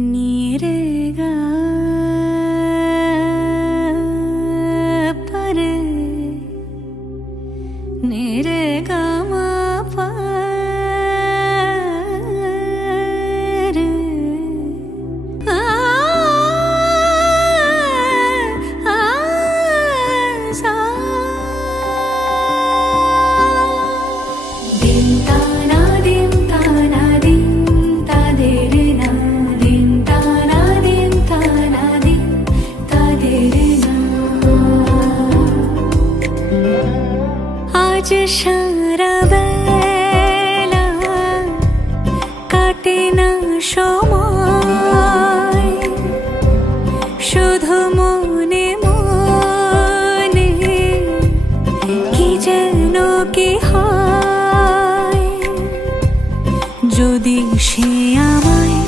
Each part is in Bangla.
नीरेगा परे नीरेगा मा परे आ आ सा दिन ताना दिन ताना दिन तादेर ना दिन ताना दिन ताना दिन तादेर ना आज সারা বেলা কাটে না সময় শুধু মনে মনে কি যেন কি হয় যদি সে আমায়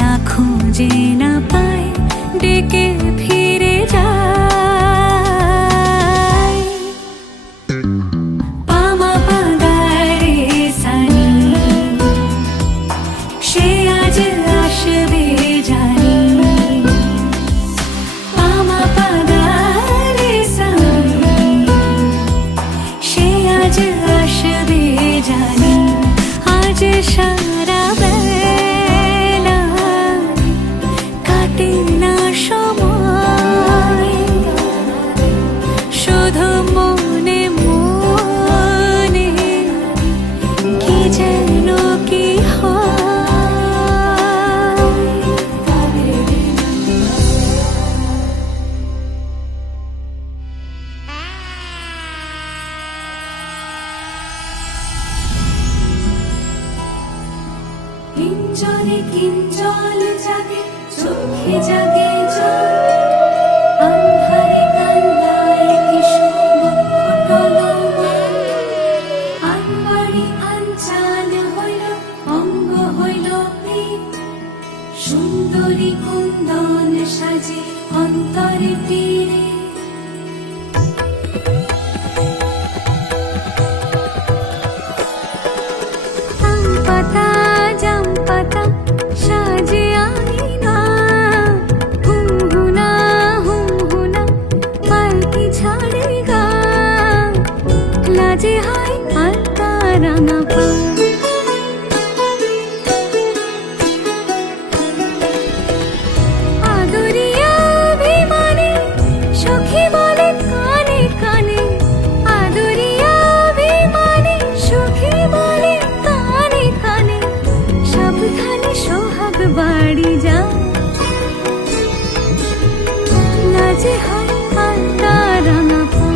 না খুঁজে না পায় ডেকে ফিরে যায় পামা পাগারে সানি সে আজ আসবে জানি পামা পাগারে সানি সে আজ আসবে জানি আজ সারা বেলা কাটে না সময় শুধু মনে মনে কি যেন কি কিঞ্জলে কিঞ্জল জাগে চোখে জাগে জল আন্ধারে কান্দায় কিশোর টলমল আনবাড়ি আনচান হইল অঙ্গ হইল প্রিয় সুন্দরী কুন্দন সাজে অন্তরে তীরে পাতা জাম পাতা সাজে আইনা হুমহুনা হুমহুনা পালকি ছাড়ে গা লাজে হয় আলতা রাঙা পা আদরিয়া অভিমানে সখী বলে কানে কানে আদরিয়া অভিমানে সখী বলে কানে কানে সাবধানে সোহাগ বাড়ি যা লাজে হয় আলতা রাঙা পা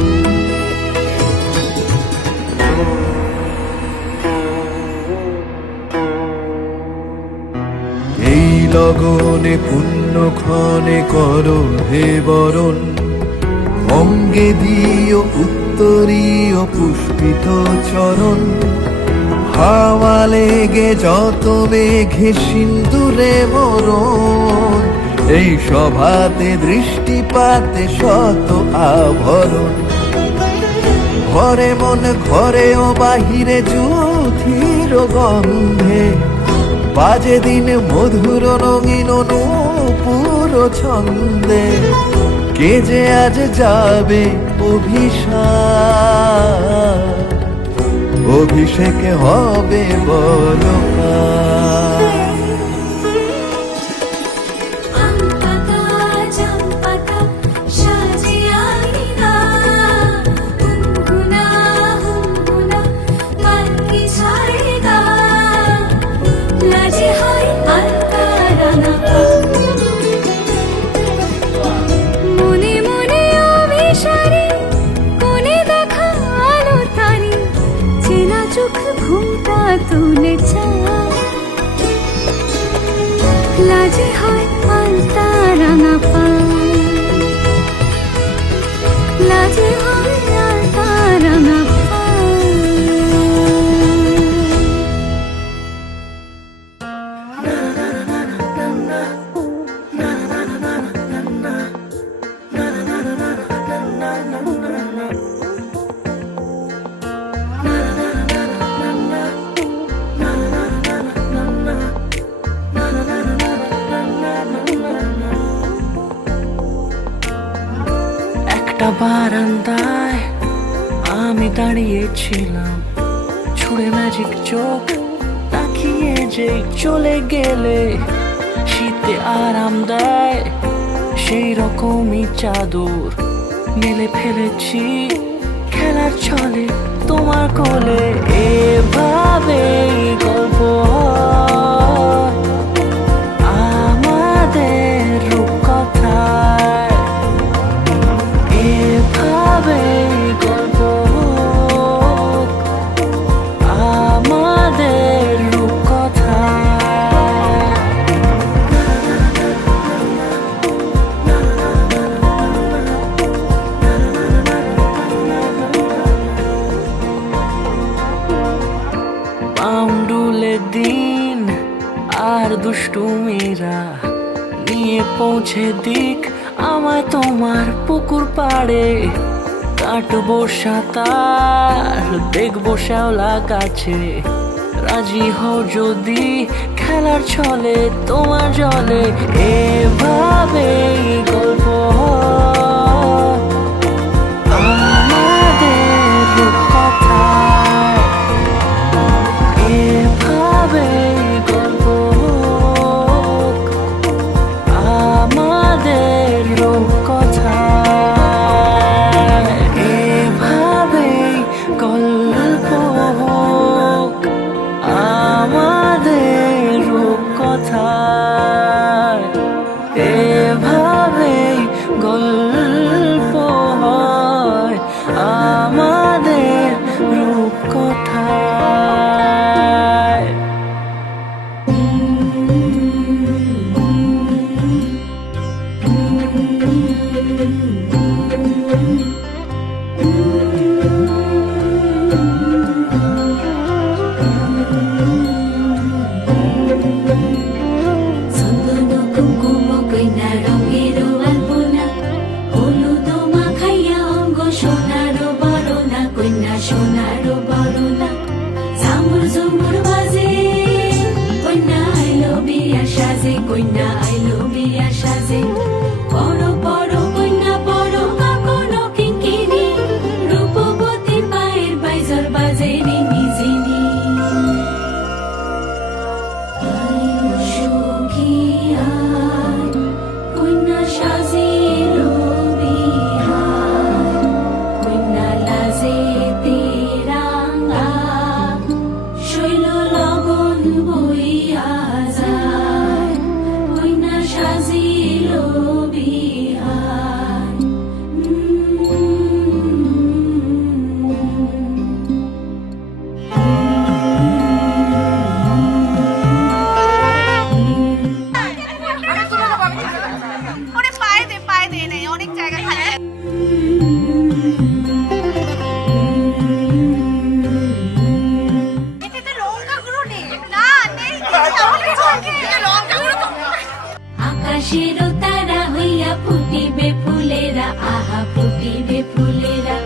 এই লগনে পুণ্যক্ষণে করো হে বরণ অঙ্গে দিও উত্তরীয় পুষ্পিত চরণ হাওয়া লেগে যত মেঘে সিন্দুরে মরণ এই সভাতে দৃষ্টিপাতে শত আভরণ ঘরে মন ঘরে ও বাহিরে যুথির গন্ধে বাজে দিন মধুর রঙিন নূপুর ছন্দে কে যে আজ যাবে অভিষেকে হবে বলকার আমপাতা জামপাতা সাজে আইনা হুমহুনা হুমহুনা পালকি ছাড়ে গা লাজে হয় আলতা রাঙা পা মনে মনে অভিসারে কোণে দেখা আলো তারি চেনা চোখ ঘুমটা তুলে চা বারান্দায় আমি দাঁড়িয়েছিলাম, ছুঁড়ে ম্যাজিক চোখ তাকিয়ে যে চলে গেলে শীতে আরাম দেয় সেই রকমই চাদর মেলে ফেলেছি খেলার ছলে তোমার কোলে। এভাবে গল্প হয় আমাদের রূপকথায়, এভাবে গল্প হোক আমাদের রূপকথায়। পাউন্ডুলে দিন আর দুষ্টুমিরা নিয়ে পৌঁছে দিক আমায় তোমার পুকুর পাড়ে। কাটবো সাঁতার দেখবো শ্যাওলা গাছে, রাজি হও যদি খেলার ছলে তোমার জলে। এভাবেই গল্প হয় আমাদের রূপকথায়, এভাবেই গল্প হোক আমাদের রূপকথায়, এভাবেই গল্প হোক আমাদের রূপকথায়, এভাবেই গল্প হয় আমাদের রূপকথায়। চন্দন কুঙ্কুম কইনা রঙের আলপনা, হলুদ মাখাইয়া অঙ্গ সোনার বরণা, কইনা সোনার বরণা। ঝামুর ঝুমুর বাজে কইনা আইলো বিয়া সাজে, কইনা আইলো বিয়া সাজে। বড় বড় কইনা বড় কাকনো কিঙ্কিনি, রূপবতীর পায়ের বাইজর বাজে রিনি ঝিনি। আইলো সখী আয়, কইনা সাজিলো বিহার, কইনা লাজে তেরাঙ্গা, শৈল লগন বইয়া যায়, কইনা সাজিলো বিহার। ওরে পায়ে দে নেই অনেক জায়গা খালি আছে। এতে লঙ্কা গুঁড়ো নেই না, নেই লঙ্কা গুঁড়ো তো। আকাশের তারা হইয়া ফুটিবে ফুলেরা, আহা ফুটিবে ফুলেরা।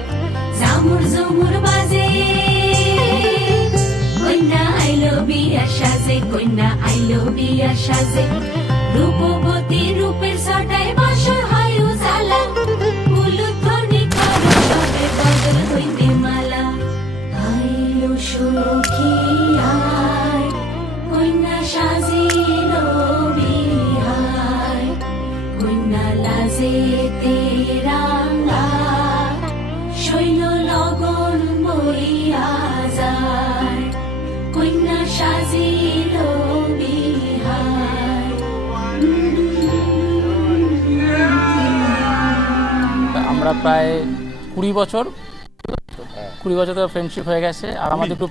ঝামুর ঝুমুর বাজে কইনা আইলো বিয়া সাজে, কইনা আইলো বিয়া সাজে। রূপবতী রূপের সটায় বাসর হয় উজালা, উলুধ্বনি করো সবে বদল হইতে মালা। আইলো সখী আয়, কইনা সাজিলো বিহার, কইনা লাজে তেরাঙ্গা, শৈল লগন বইয়া যায়, কইনা সাজিলো বিহার। আমরা প্রায় 20 বছর ধরে ফ্রেন্ডশিপ হয়ে গেছে। আর আমাদের একটু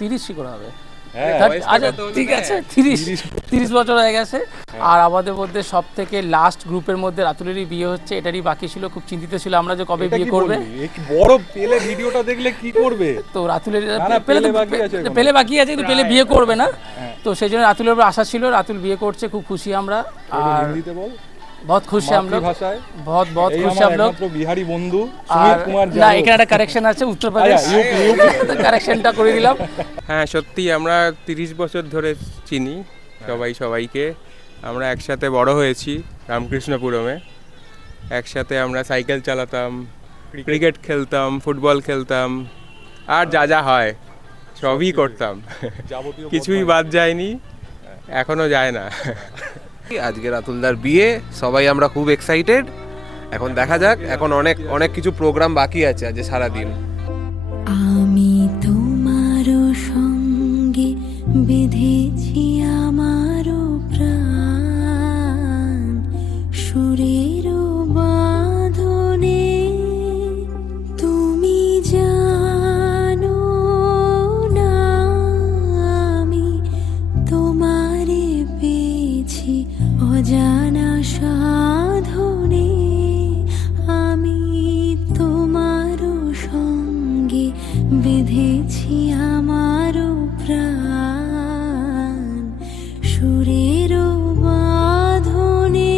30 করে হবে। আচ্ছা ঠিক আছে, 30 বছর হয়ে গেছে। আর আমাদের মধ্যে সব থেকে লাস্ট গ্রুপের মধ্যে রাতুলেরই বিয়ে হচ্ছে, এটারই বাকি ছিল। খুব চিন্তিত ছিল আমরা যে কবে বিয়ে করবে। বড় পেলে ভিডিওটা দেখলে কি করবে, তো রাতুলের পেলে বাকি আছে, পেলে বাকি আছে কিন্তু পেলে বিয়ে করবে না। তো সেই জন্য রাতুলের উপর আশা ছিল, রাতুল বিয়ে করছে, খুব খুশি আমরা। আর হিন্দিতে বল, बहुत खुश है हम लोग, ভাষায় बहुत खुश है हम लोग। বিহারি বন্ধু আর সুমিত কুমার না, এখানে একটা কারেকশন আছে, উত্তরপ্রদেশ, কারেকশনটা করে দিলাম। হ্যাঁ সত্যি আমরা 30 বছর ধরে চিনি সবাইকে। আমরা একসাথে বড় হয়েছি রামকৃষ্ণপুরমে। একসাথে আমরা সাইকেল চালাতাম, ক্রিকেট খেলতাম, ফুটবল খেলতাম, আর যা যা হয় সবই করতাম। যাবতীয় কিছুই বাদ যায়নি, এখনো যায় না। আজকে রাতুলদার বিয়ে, সবাই আমরা খুব এক্সাইটেড। এখন দেখা যাক, এখন অনেক অনেক কিছু প্রোগ্রাম বাকি আছে আজ সারাদিন। আমি তোমারও সঙ্গে বেঁধেছি আমারও প্রাণ সুরেরও বাঁধনে। তুমি জানো না আমি তোমারে পেয়েছি অজানা সাধনে। আমি তোমারও সঙ্গে বেঁধেছি আমারও প্রাণ সুরেরও বাঁধনে।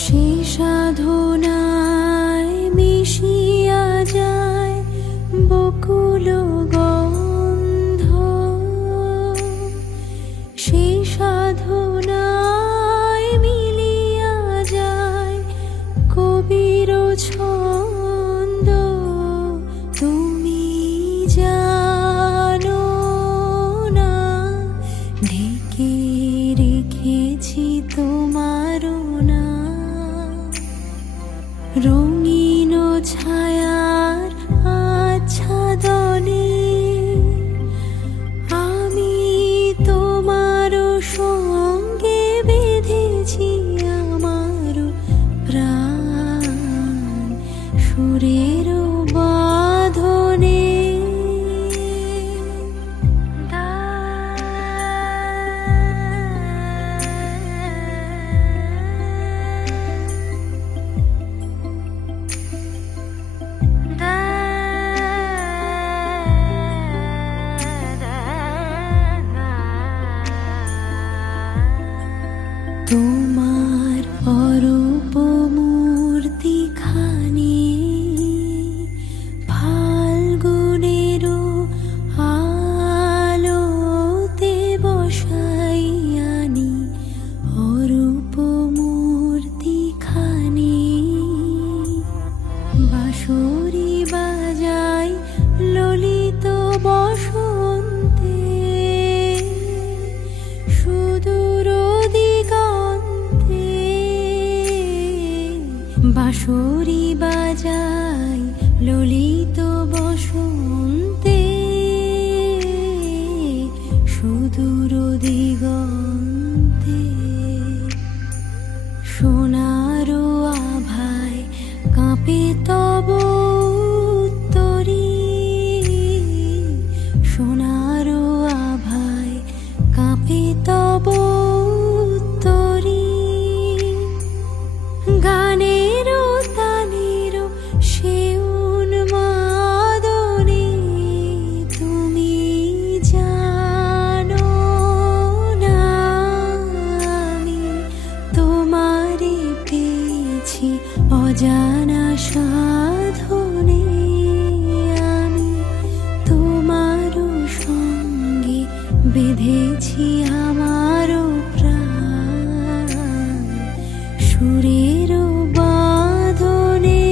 সে সাধনায় মিশিয়া যায় বকুল গন্ধ। সে সাধনায় মিলিয়া যায় কবির ছন্দ। তুমি জানো না ঢেকে রেখেছি তোমারও না রঙিন ছায়ার আচ্ছাদনে। আমি তোমারও সঙ্গে বেঁধেছি আমারও প্রাণ সুরেরও বাঁধনে। তোমার অরূপ মূর্তি খানি ফাল্গুনেরও আলোতে বসাইয়ানি। অরূপ মূর্তি খানি বাঁশরি বাজাই ললিত বসন্তে। সুদূর দিগন্তে বাঁশরি বাজাই ললিত বসন্তে। সুদূর দিগন্তে সোনারও আভায় কাঁপে তব উত্তরী। সোনারও আভায় কাঁপে তব উত্তরী। গানেরও তানেরও সে উন্মাদনে। তুমি জানো না আমি তোমারে পেয়েছি অজানা সাধনে। আমি তোমারও সঙ্গে বেঁধেছি আমারও প্রাণ সুরেরও বাঁধনে।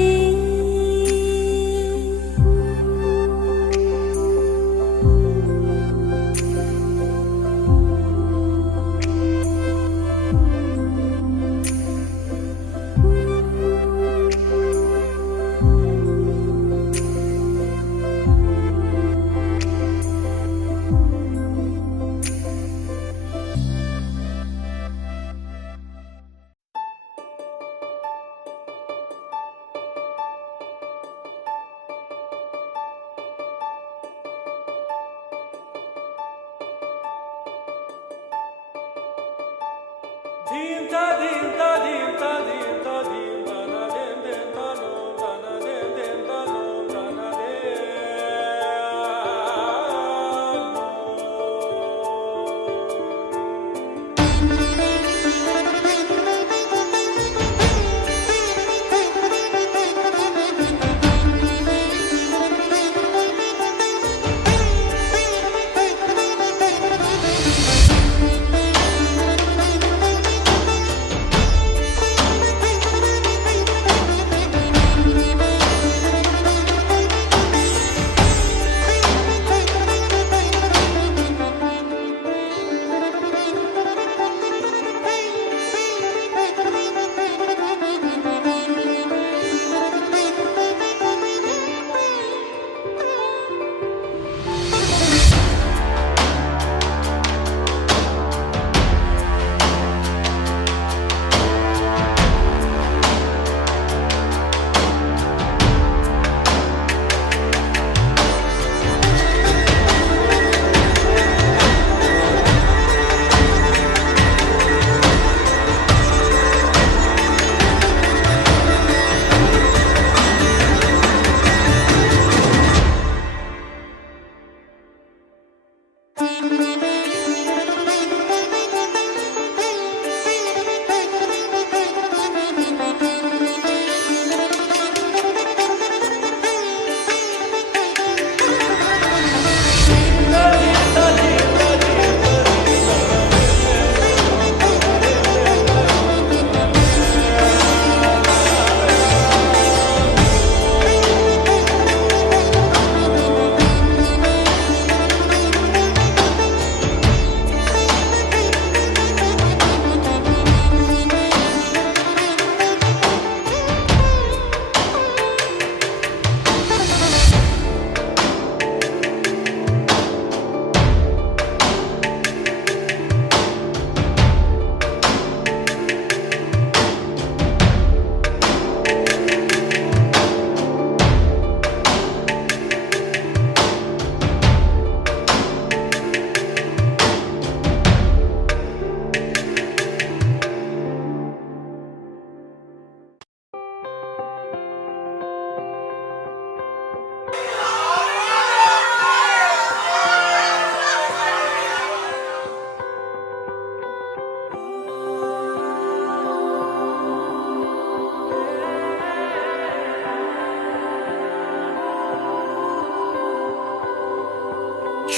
ও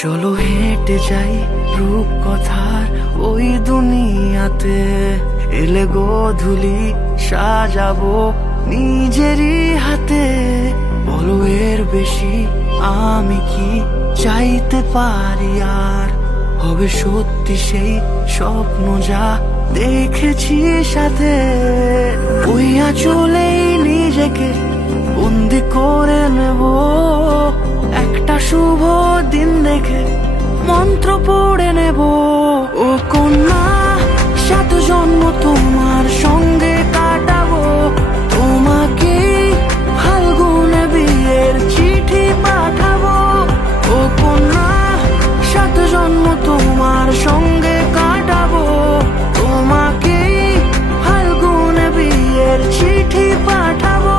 চলো হেঁটে যাই রূপকথার ওই দুনিয়াতে, এলে গোধূলি সাজাবো নিজেরই হাতে। বলো এর বেশি আমি কি চাইতে পারি আর, হবে সত্যি সেই স্বপ্ন যা দেখেছি সাথে। ওই আঁচলেই নিজেকে বন্দি করে নেব, একটা শুভ দিন দেখে মন্ত্র পড়ে নেব। ও কন্যা 7 জন্ম তোমার সঙ্গে কাটাবো, তোমাকে ফাল্গুনে বিয়ের চিঠি পাঠাবো। ও কন্যা 7 জন্ম তোমার সঙ্গে কাটাবো, তোমাকে ফাল্গুনে বিয়ের চিঠি পাঠাবো।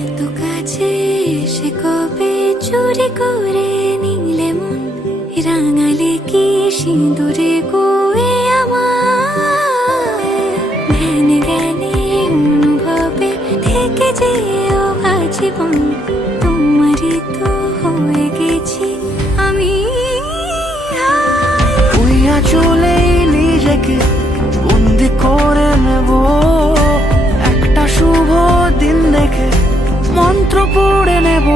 এত কাছে এসে কবে চুরি করে নিলে মন, রাঙালে কি সিঁদুরে গোয়ে আমার। ধ্যানে জ্ঞানে অনুভবে থেকে যেও আজীবন, তোমারই তো হয়ে গেছি আমি। ওই আঁচলেই নিজেকে বন্দি করে নেব, একটা শুভ দিন দেখে মন্ত্র পড়ে নেব।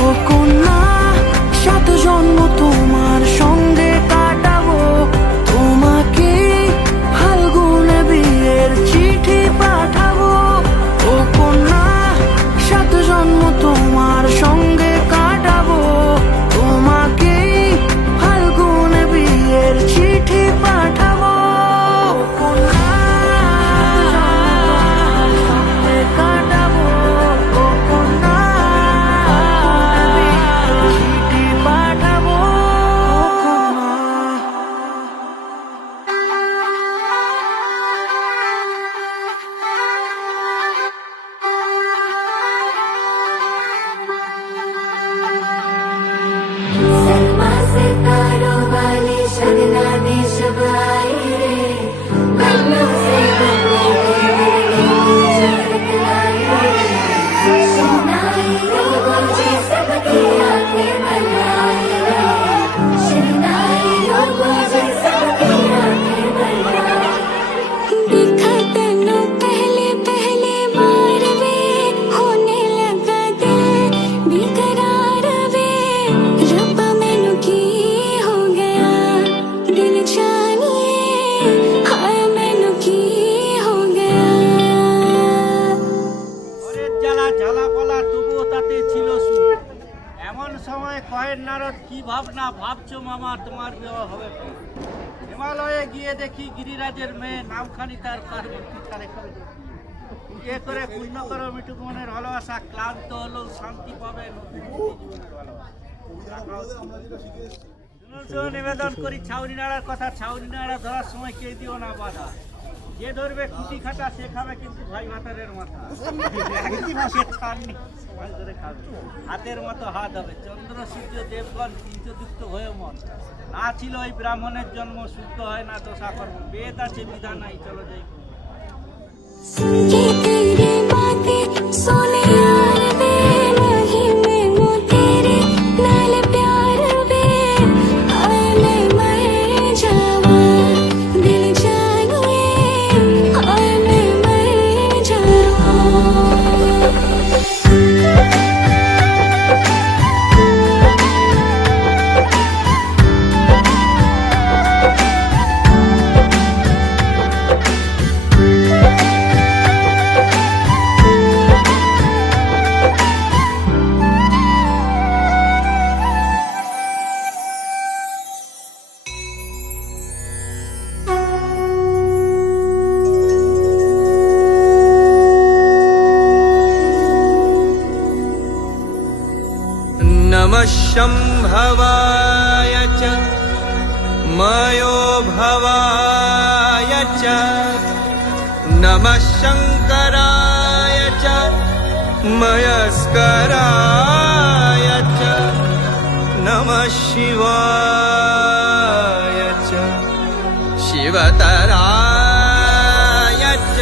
ও কন্যা 7 জন্ম তোমার সঙ্গে কাটাবো, তোমাকে ফাল্গুনে বিয়ের চিঠি পাঠাবো। ও কন্যা 7 জন্ম তোমার সঙ্গে কাটাবো, তোমাকে ফাল্গুনে বিয়ের চিঠি পাঠাবো। ও কন্যা সঙ্গে কাটাবো, ও কন্যা চিঠি পাঠাবো। ও কন্যা सलमा सितारों वाली शगना ने शब आई रे, बन्नों से बनने के मिलने की चाहत लाई रे। शहनाई लोगों जी सबकी आंखें बनाई रे, शहनाई लोगों जी सबकी आंखें बनाई। देखा तेनू पहले पहले बार वे, होने लगा दिल बेकरार वे। रब्बा मैनू की हो गया दिल जानिए, हाय मैनू की हो गया। ঘরের জ্বালা ঝালাপালা তবুও তাতে ছিল সুখ। এমন সময় কয়ের নারদ কি ভাবনা ভাবছো মামা তোমার বিবাহ হবে কি? হিমালয়ে গিয়ে দেখি গিরিরাজের মেয়ে, নামখানি তার পার্বতী, তার এখানে এ করে পূর্ণ করো মিটুক মনের ভালোবাসা, ক্লান্ত হলেও শান্তি পাবে নতুন জীবনের ভালোবাসা। শুনুন, নিবেদন করি ছাউনি নাড়ার কথা। ছাউনি নাড়া ধরার সময় কে দিও না বাধা, যে ধরবে খুঁটি খাটা সে খাবে কিন্তু ভাই ভাতারের মাথা। সে ছাড়নি সমাজ ধরে খাবে, হাতের মতো হাত হবে। চন্দ্র সূর্য দেবগণ পঞ্চযুক্ত হয়ে মন, না ছিল ওই ব্রাহ্মণের জন্ম, শুদ্ধ হয় না দশা কর্ম। বেদ আছে বিধান নাই, চলো যাই। ये तेरी बातें सोने यार वे, नहीं मैं वो तेरे नाल प्यार वे। हाय मैं मर जावा दिल जानिए, हाय मैं मर जावा। नमः शम्भवाय च मयो भवाय च नमः शङ्कराय च मयस्कराय च नमः शिवाय च शिवतराय च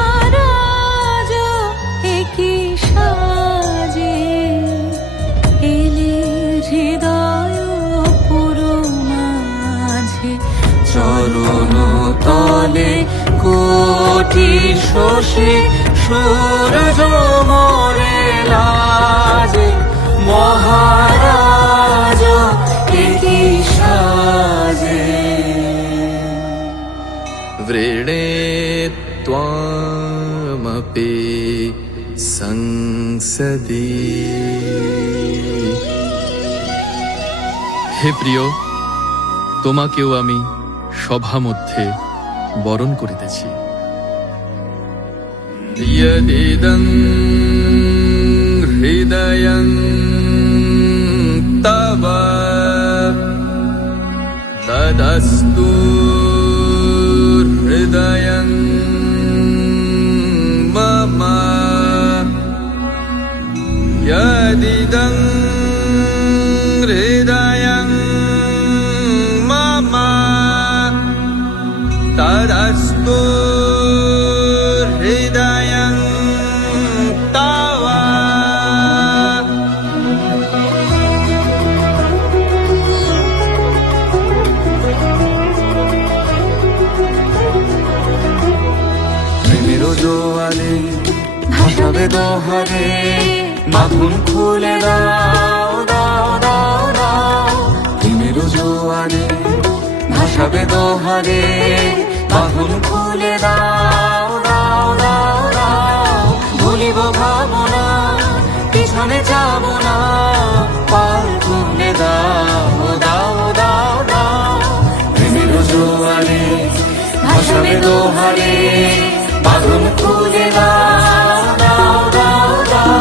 মহারাজ একই সাজে এলে হৃদয় পুরো মাঝে চরণ তলে কোটি শশী সূর্য মোরে লাজে মহারাজ একই সাজে वृणे त्वामपि संसदि। হে প্রিয়, তোমাকেও আমি সভা মধ্যে বরণ করিতেছি। यदिदं हृदयं तव तदस्तु हृदयं मम। यदिदं हृदयं मम तदस्तु हृदयं तव। প্রেমের জোয়ারে ভাসাবে দোহারে বাঁধন খুলে দাও দাও দাও দাও। প্রেমের জোয়ারে ভাসাবে দোহারে বাঁধন খুলে দাও দাও দাও দাও। ভুলিব ভাবনা পিছনে যাব না পাল তুলে দাও দাও দাও দাও। প্রেমের জোয়ারে ভাসাবে দোহারে বাঁধন খুলে দাও দাও দাও দাও।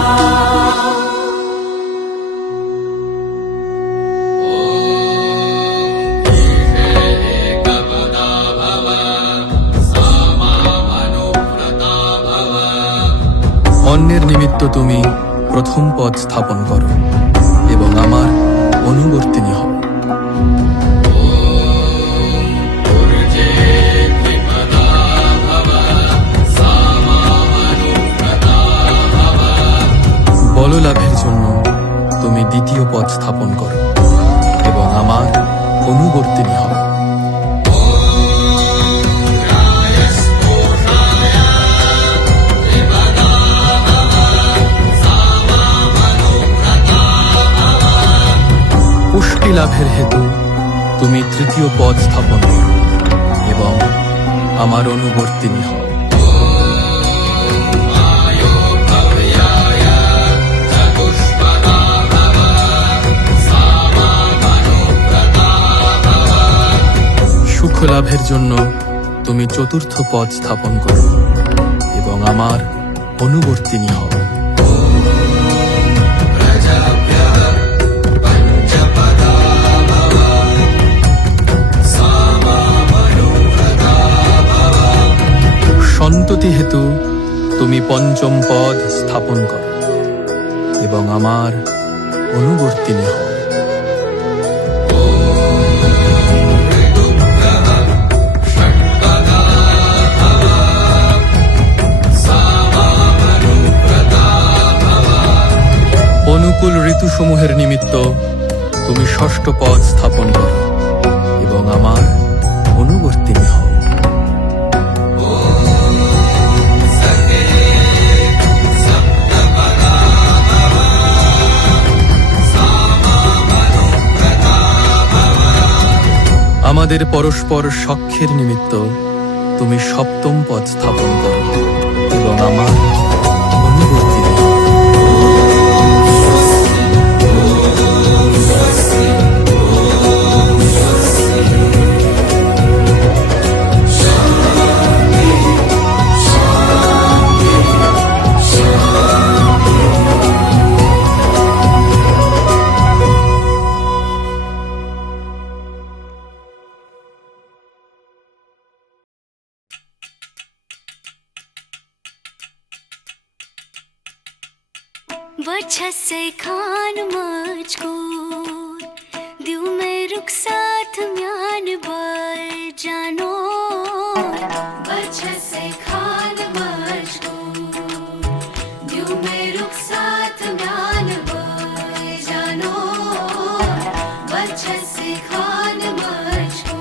অন্যের নিমিত্ত তুমি প্রথম পদ স্থাপন করো এবং আমার অনুবর্তিনী হও। বললাভের জন্য তুমি দ্বিতীয় পদ স্থাপন করো এবং আমার অনুবর্তিনী হও। পুষ্টি লাভের হেতু তুমি তৃতীয় পদ স্থাপন করো এবং আমার অনুবর্তিনী হও। সুখ লাভের জন্য তুমি চতুর্থ পদ স্থাপন করো এবং আমার অনুবর্তিনী হও। সন্ততি হেতু তুমি পঞ্চম পদ স্থাপন করো এবং আমার অনুবর্তিনী হও। অনুকূল ঋতুসমূহের নিমিত্ত তুমি ষষ্ঠ পদ স্থাপন করো এবং আমার অনুবর্তিনী হও। আমাদের পরস্পর সখ্যের নিমিত্ত তুমি সপ্তম পদ স্থাপন করো এবং আমার অনুবর্তিনী হও। वच्छा से खान मजकूर दिल में रुख साथ म्यान बार जानो वच्छा से खान मजकूर दिल में रुख साथ म्यान बार जानो वच्छा से खान मजकूर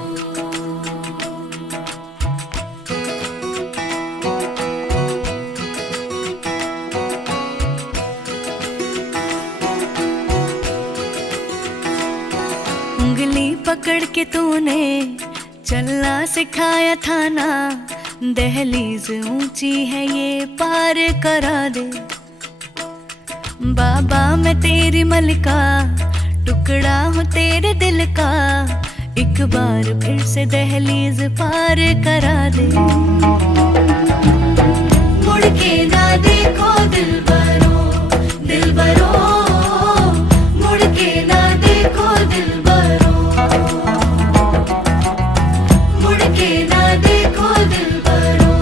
उंगली पकड़ के तूने चलना सिखाया था ना दहलीज ऊंची है ये पार करा दे बाबा मैं तेरी मलिका टुकड़ा हूँ तेरे दिल का एक बार फिर से दहलीज पार करा दे मुड़ के ना देखो दिल बरो मुड़ के ना देखो दिल बरो मुड़ के ना देखो दिल बरो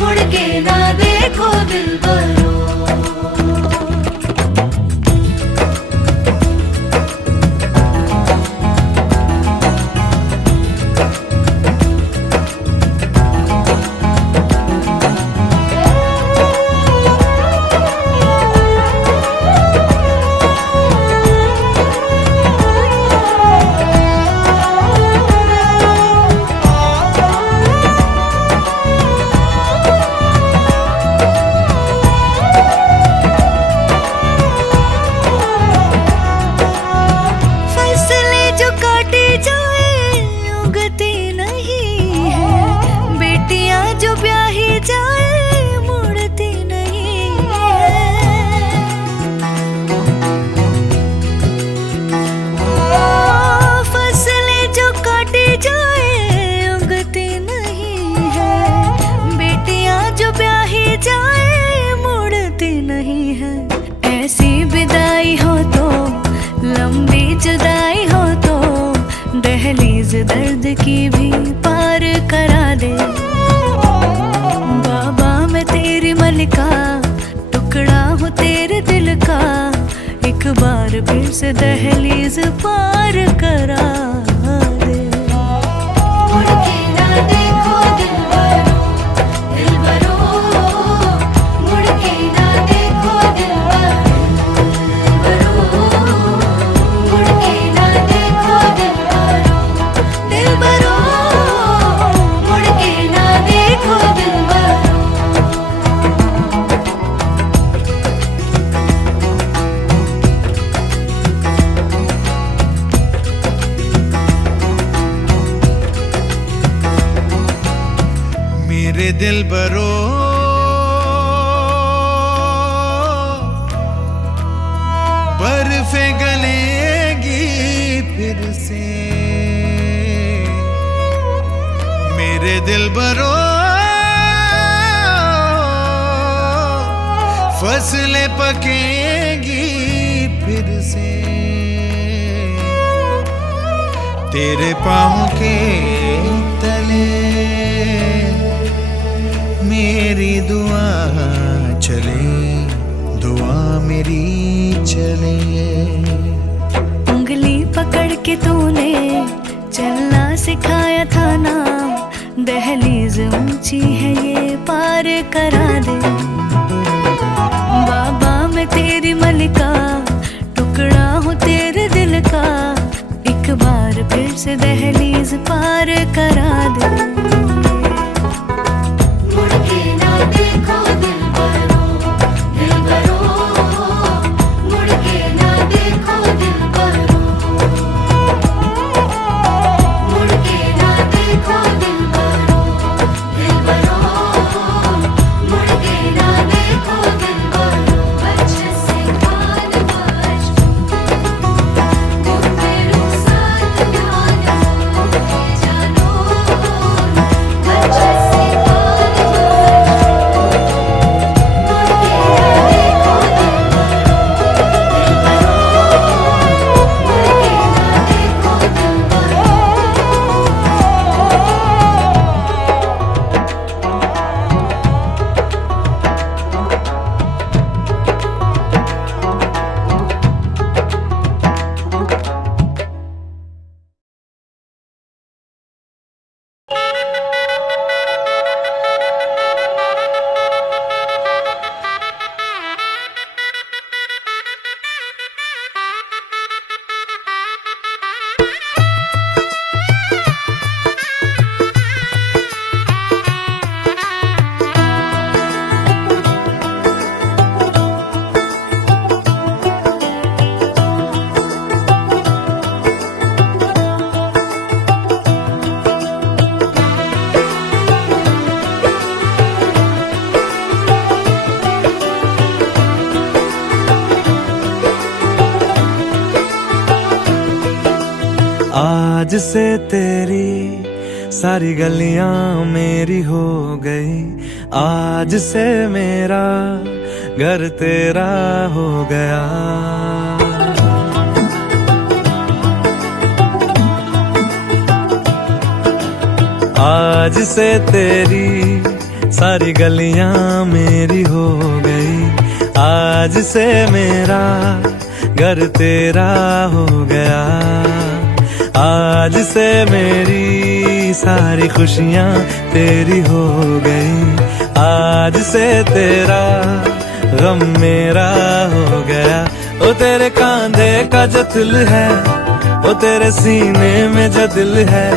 मुड़ के ना देखो दिल बरो दर्द की भी पार करा दे बाबा मैं तेरी मलिका टुकड़ा हूँ तेरे दिल का एक बार फिर से दहलीज पार करा दे मुड़ के ना देखो दिल बरो मुड़ के ना देखो दिल बरो मुड़ के ना देखो दिल मुड़ के ना देखो दिल मेरे दिल बरो बर्फे गलेगी फिर से मेरे दिल बरो फसलें पकेगी फिर से तेरे पाँव के तले मेरी दुआ चले दुआ मेरी चले उंगली पकड़ के तूने चलना सिखाया था ना दहलीज ऊंची है ये पार करा दे बाबा मैं तेरी मलिका टुकड़ा हूँ तेरे दिल का एक बार फिर से दहलीज पार करा दे मुड़ के ना देखो दिल बरो मुड़ के ना देखो दिल बरो मुड़ के ना देखो दिल बरो मुड़ के ना आज से तेरी सारी गलियां मेरी हो गई, आज से मेरा घर तेरा हो गया। आज से तेरी सारी गलियां मेरी हो गई, आज से मेरा घर तेरा हो गया। आज से मेरी सारी खुशियां तेरी हो गई, आज से तेरा गम मेरा हो गया। ओ तेरे कांधे का जो दिल है, ओ तेरे सीने में जो दिल है,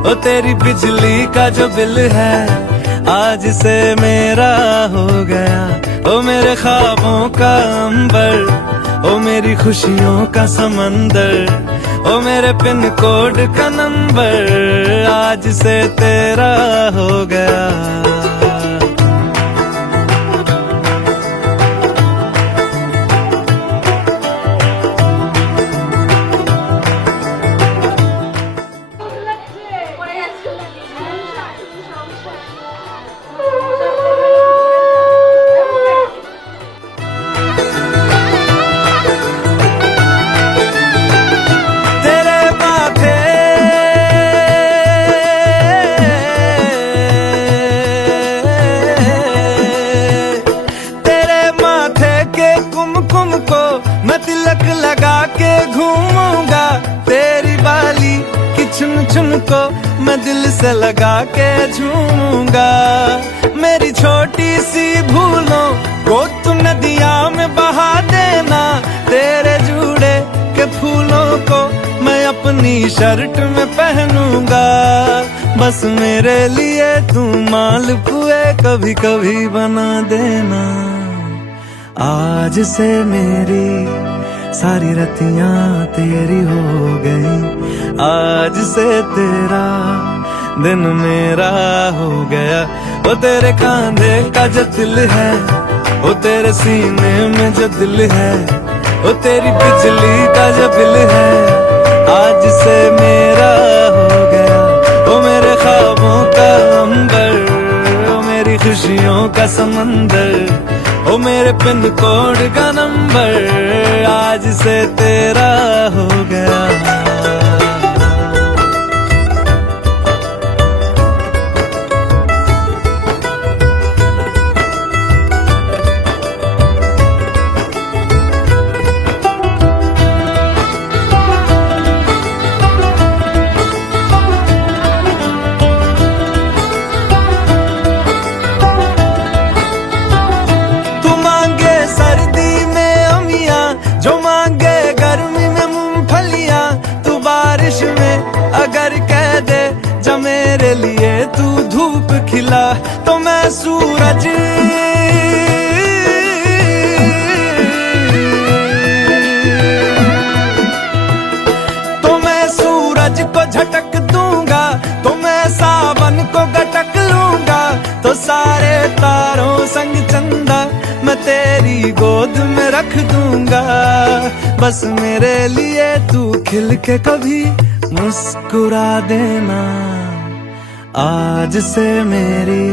ओ तेरी बिजली का जो बिल है, आज से मेरा हो गया। ओ मेरे ख्वाबों का अंबर, ओ मेरी खुशियों का समंदर, ओ मेरे पिन कोड का नंबर, आज से तेरा हो गया। को मैं दिल से लगा के झूमूंगा। मेरी छोटी सी भूलों को तू नदिया में बहा देना, तेरे जुड़े के फूलों को मैं अपनी शर्ट में पहनूंगा। बस मेरे लिए तू मालपुए कभी कभी बना देना। आज से मेरी सारी रतियां तेरी हो गई, आज से तेरा दिन मेरा हो गया। वो तेरे कांधे का जो दिल है, वो तेरे सीने में जो दिल है, वो तेरी बिजली का जो बिल है, आज से मेरा हो गया। वो मेरे ख्वाबों का अंबर, वो मेरी खुशियों का समंदर, ओ मेरे पिन कोड का नंबर, आज से तेरा हो गया। मेरे लिए तू धूप खिला तो मैं सूरज, तो मैं सूरज को झटक दूंगा, तो मैं सावन को गटक लूंगा, तो सारे तारों संग चंदा मैं तेरी गोद में रख दूंगा। बस मेरे लिए तू खिल के कभी मुस्कुरा देना। आज से मेरी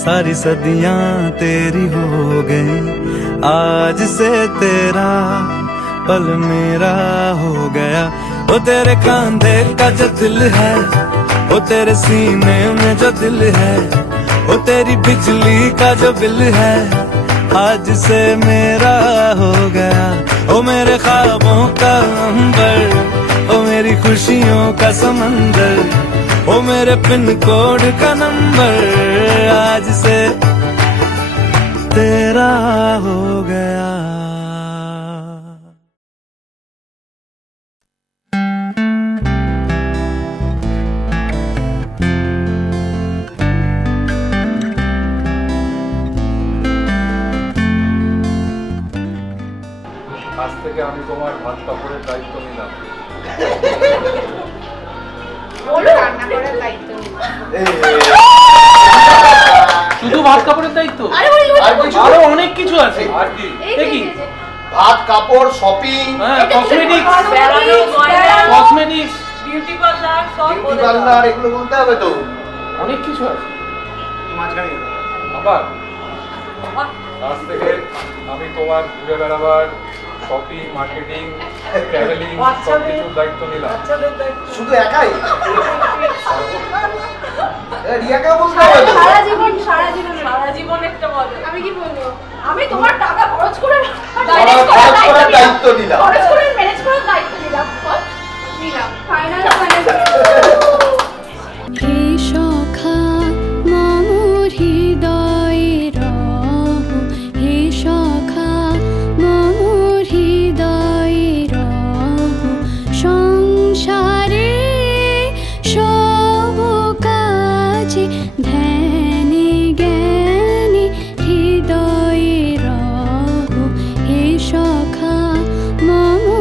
सारी सदियां तेरी हो गई, आज से तेरा पल मेरा हो गया। वो तेरे कांधे का जो दिल है, वो तेरे सीने में जो दिल है, वो तेरी बिजली का जो बिल है, आज से मेरा हो गया। ओ मेरे ख्वाबों का अंबर, ओ मेरी खुशियों का समंदर, ओ मेरे पिन कोड का नंबर, आज से तेरा हो गया। আজ থেকে আমি তোমার ভাত কাপড়ের দায়িত্ব নিলাম। শুধু ভাত কাপড়ের দায়িত্ব? আরো অনেক কিছু আছে। আর কি? দেখি ভাত কাপড় শপিং, কসমেটিক্স, বিউটি পার্লার সব বিউটি পার্লার এগুলো বলতে হবে তো। অনেক কিছু আছে। আবার আজ থেকে আমি তোমার ঘুরে বেড়াবার শপিং মার্কেটিং ট্রাভেলিং সব কিছুর দায়িত্ব নিলাম। শুধু একাই? রিয়াকে বলতে হবে তো। সারা জীবন একটা বলো। আমি কি বলবো? আমি তোমার টাকা খরচ করে খরচ করার দায়িত্ব নিলাম। খরচ করে ম্যানেজ করার দায়িত্ব নিলাম। ফাইনাল হে সখা মামুর হৃদয়ে রহ, হে সখা মামুর হৃদয়ে রহ, সংসারে সব কাজে ধ্যানে জ্ঞানে হৃদয়ে রহ, হে সখা মামুর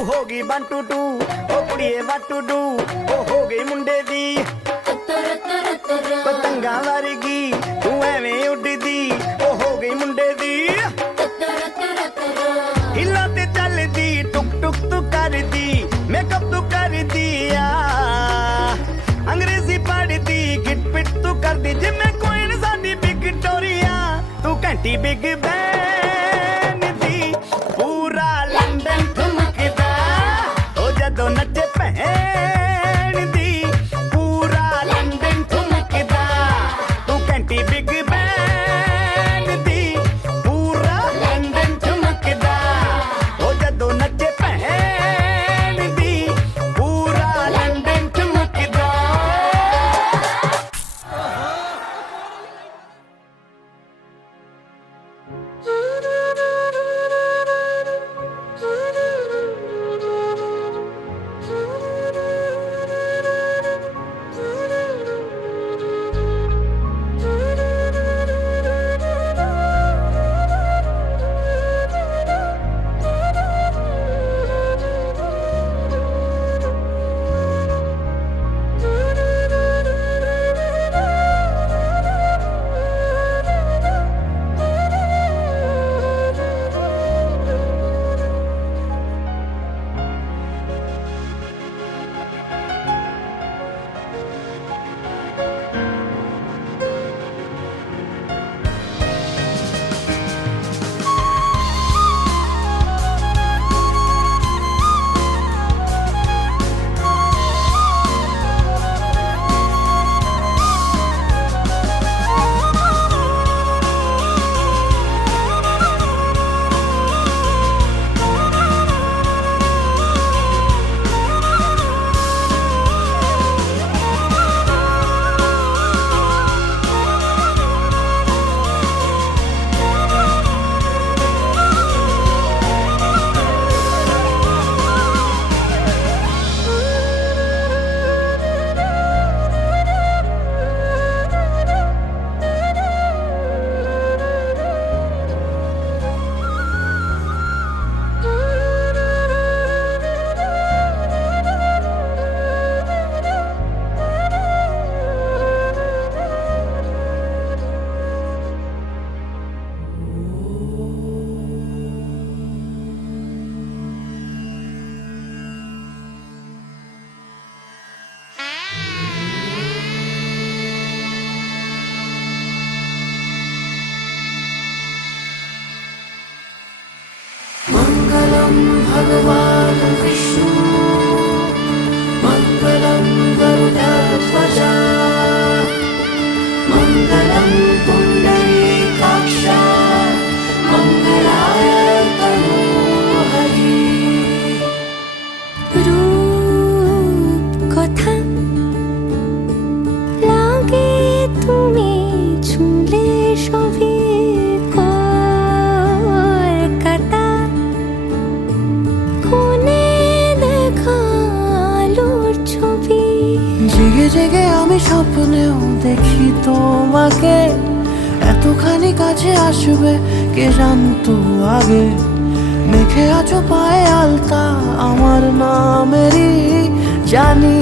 ਤੂੰ ਹੋ ਗਈ 1 2 2 ਉਹ ਕੁੜੀਏ what to do ਉਹ ਹੋ ਗਈ ਮੁੰਡੇ ਦੀ ਪਤੰਗਾਂ ਵਰਗੀ ਤੂੰ ਐਵੇਂ ਉੱਡਦੀ ਉਹ ਹੋ ਗਈ ਮੁੰਡੇ ਦੀ ਹਿੱਲਾਂ ਤੇ ਚੱਲਦੀ ਟੁਕ ਟੁਕ ਤੂੰ ਕਰਦੀ ਮੇਕਅਪ ਤੂੰ ਕਰਦੀ ਆ ਅੰਗਰੇਜ਼ੀ ਪੜ੍ਹਦੀ ਗਿਟ ਪਿਟ ਤੂੰ ਕਰਦੀ ਜਿਵੇਂ ਕੁਈਨ ਸਾਡੀ ਵਿਕਟੋਰੀਆ ਤੂੰ ਘੰਟੀ ਬਿਗ ਬੈਨ ਦੀ ਪੂਰਾ ਲੰਡਨ ਠੁਮਕਦਾ ਉਹ ਜਦੋਂ ਨੱਚੇ ਭੈਣ ਦੀ ਪੂਰਾ ਲੰਡਨ ਠੁਮਕਦਾ ਤੂੰ ਘੰਟੀ ਬਿਗ ਬੈਨ ਦੀ ਪੂਰਾ ਲੰਡਨ ਠੁਮਕਦਾ ਉਹ ਜਦੋਂ ਨੱਚੇ ਭੈਣ ਦੀ ਪੂਰਾ ਲੰਡਨ ਠੁਮਕਦਾ मङ्गलं भगवान् विष्णु मङ्गलं गरुडध्वजा मङ्गलं पुण्डरीकाक्ष मङ्गलाय तनोहरि रूपकथा लागे तुमि छुले सभी জেগে জেগে আমি স্বপ্নেও দেখি তোমাকে এতখানি কাছে আসবে কে জানতো আগে মেখে আছো পায়ে আলতা আমার নামেরই জানি